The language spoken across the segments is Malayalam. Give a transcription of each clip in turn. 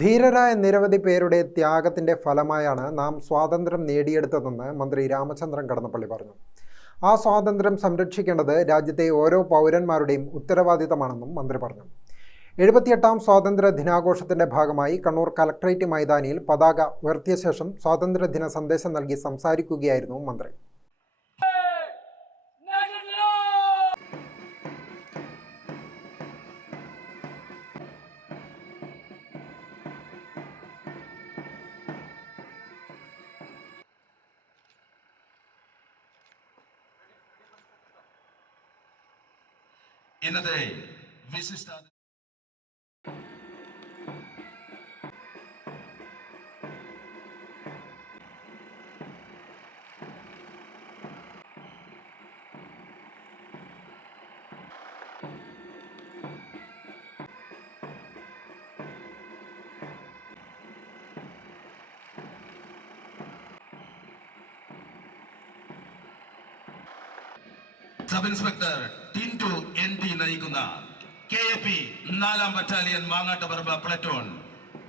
ധീരരായ നിരവധി പേരുടെ ത്യാഗത്തിന്റെ ഫലമായാണ് നാം സ്വാതന്ത്ര്യം നേടിയെടുത്തതെന്ന് മന്ത്രി രാമചന്ദ്രൻ കടന്നപ്പള്ളി പറഞ്ഞു. ആ സ്വാതന്ത്ര്യം സംരക്ഷിക്കേണ്ടത് രാജ്യത്തെ ഓരോ പൗരന്മാരുടെയും ഉത്തരവാദിത്തമാണെന്നും മന്ത്രി പറഞ്ഞു. എഴുപത്തിയെട്ടാം സ്വാതന്ത്ര്യ ദിനാഘോഷത്തിന്റെ ഭാഗമായി കണ്ണൂർ കലക്ട്രേറ്റ് മൈതാനിയിൽ പതാക ഉയർത്തിയ ശേഷം സ്വാതന്ത്ര്യദിന സന്ദേശം നൽകി സംസാരിക്കുകയായിരുന്നു മന്ത്രി. ഇന്നത്തെ വിശിഷ്ട Sub inspector Tintu N T നയിക്കുന്ന കെ എ പി നാലാം ബറ്റാലിയൻ മാങ്ങാട്ടുപറമ്പ് പ്ലറ്റോൺ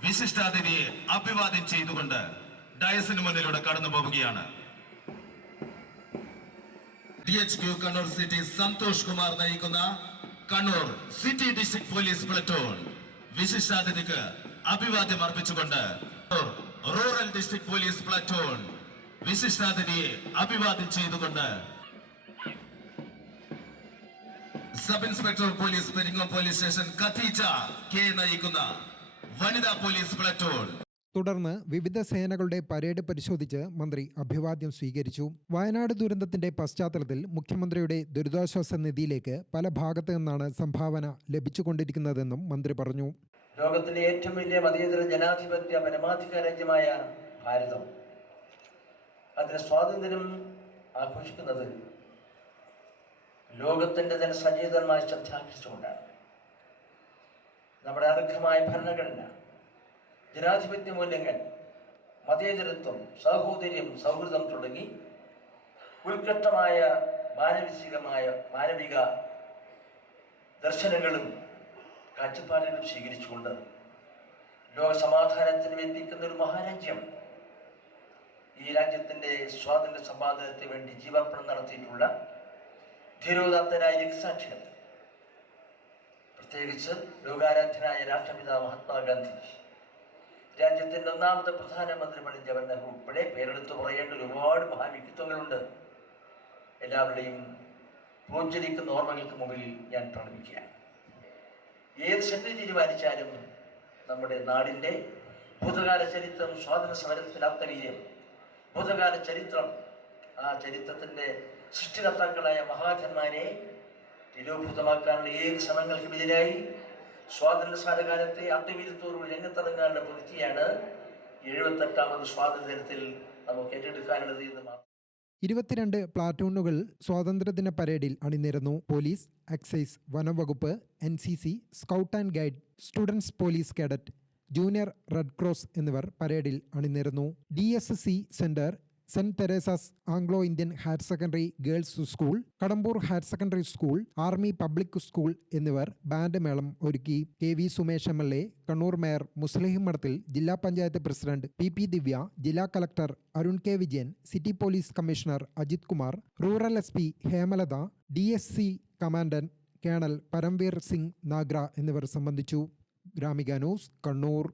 വിശിഷ്ടാതിഥിയെ അഭിവാദ്യം ചെയ്തുകൊണ്ട് ഡയസിന് മുന്നിലൂടെ കടന്നു പോവുകയാണ്. D H Q Kannur city Santhosh Kumar നയിക്കുന്ന Kannur city district police platoon വിശിഷ്ടാതിഥിക്ക് അഭിവാദ്യം അർപ്പിച്ചുകൊണ്ട് റൂറൽ ഡിസ്ട്രിക്ട് പോലീസ് പ്ലറ്റോൺ വിശിഷ്ടാതിഥിയെ അഭിവാദ്യം ചെയ്തുകൊണ്ട് sub inspector police Peringome police station കത്തീച്ച K നയിക്കുന്ന വനിതാ പോലീസ് പ്ലറ്റോൺ തുടർന്ന് വിവിധ സേനകളുടെ പരേഡ് പരിശോധിച്ച് മന്ത്രി അഭിവാദ്യം സ്വീകരിച്ചു. വയനാട് ദുരന്തത്തിന്റെ പശ്ചാത്തലത്തിൽ മുഖ്യമന്ത്രിയുടെ ദുരിതാശ്വാസ നിധിയിലേക്ക് പല ഭാഗത്തു നിന്നാണ് സംഭാവന ലഭിച്ചുകൊണ്ടിരിക്കുന്നതെന്നും മന്ത്രി പറഞ്ഞു. ലോകത്തിലെ ഏറ്റവും വലിയ മതേതര ജനാധിപത്യ പരമാധികാര രാജ്യമായ ഭാരതം. അതിന് സ്വാതന്ത്ര്യം ആഘോഷിക്കുന്നത് ലോകത്തിന്റെ തന്നെ സചേതനമായ ശ്രദ്ധാകർഷിച്ചുകൊണ്ടാണ് നമ്മുടെ അർഹമായ ഭരണഘടന ജനാധിപത്യ മൂല്യങ്ങൾ മതേതരത്വം സഹോദര്യം സൗഹൃദം തുടങ്ങി ഉത്കൃഷ്ടമായ മാനവികമായ മാനവിക ദർശനങ്ങളും കാഴ്ചപ്പാടുകളും സ്വീകരിച്ചുകൊണ്ട് ലോക സമാധാനത്തിന് എത്തിക്കുന്ന ഒരു മഹാരാജ്യം ഈ രാജ്യത്തിന്റെ സ്വാതന്ത്ര്യ സമ്പാദനത്തിന് വേണ്ടി ജീവാർപ്പണം നടത്തിയിട്ടുള്ള ധീരോദാത്തനായ രക്തസാക്ഷികൾ പ്രത്യേകിച്ച് ലോകാരാധ്യനായ രാഷ്ട്രപിതാവ് മഹാത്മാഗാന്ധി രാജ്യത്തിന്റെ ഒന്നാമത്തെ പ്രധാനമന്ത്രി പണ്ഡിറ്റ് ജവഹർലാൽ നെഹ്റു ഉൾപ്പെടെ പേരെടുത്ത് പറയേണ്ട ഒരുപാട് മഹാവ്യക്തിത്വങ്ങളുണ്ട് എല്ലാവരുടെയും പ്രോജ്വലിക്കുന്ന ഓർമ്മകൾക്ക് മുമ്പിൽ ഞാൻ പ്രണമിക്കുകയാണ്. ഏത് ശക്തി തീരുമാനിച്ചാലും നമ്മുടെ നാടിന്റെ ഭൂതകാല ചരിത്രം സ്വാതന്ത്ര്യ സമരത്തിൽ ആത്മവീര്യം ഭൂതകാല ചരിത്രം ആ ചരിത്രത്തിന്റെ സൃഷ്ടികർത്താക്കളായ മഹാധന്മാരെ നിരൂപിതമാക്കാനുള്ള ഏത് ശ്രമങ്ങൾക്കും എതിരായി സ്വാതന്ത്ര്യ സാരകാലത്തെ ആത്മവീര്യത്തോടുകൂടി രംഗത്തിറങ്ങാനുള്ള പ്രതിജ്ഞയാണ് എഴുപത്തെട്ടാമത് സ്വാതന്ത്ര്യത്തിൽ നമുക്ക് ഏറ്റെടുക്കാനുള്ളത് എന്ന് മാത്രം ഇരുപത്തിരണ്ട് പ്ലാറ്റൂണുകൾ സ്വാതന്ത്ര്യദിന പരേഡിൽ അണിനിരന്നു. പോലീസ് എക്സൈസ് വനംവകുപ്പ് N C C scout and guide students police cadet junior red cross എന്നിവർ പരേഡിൽ അണിനിരന്നു. D S C centre Saint Teresa's Anglo Indian higher secondary girls school Kadambur higher secondary school army public school എന്നിവർ ബാൻഡ് മേളം ഒരുക്കി K V Sumesh M L A Kannur mayor Muslih Madathil ജില്ലാ panchayat president P P Divya ജില്ലാ collector Arun K Vijayan city police commissioner Ajith Kumar rural S P Hemalatha D S C commandant colonel Paramvir Singh Nagra എന്നിവർ സംബന്ധിച്ചു. ഗ്രാമിക ന്യൂസ് കണ്ണൂർ.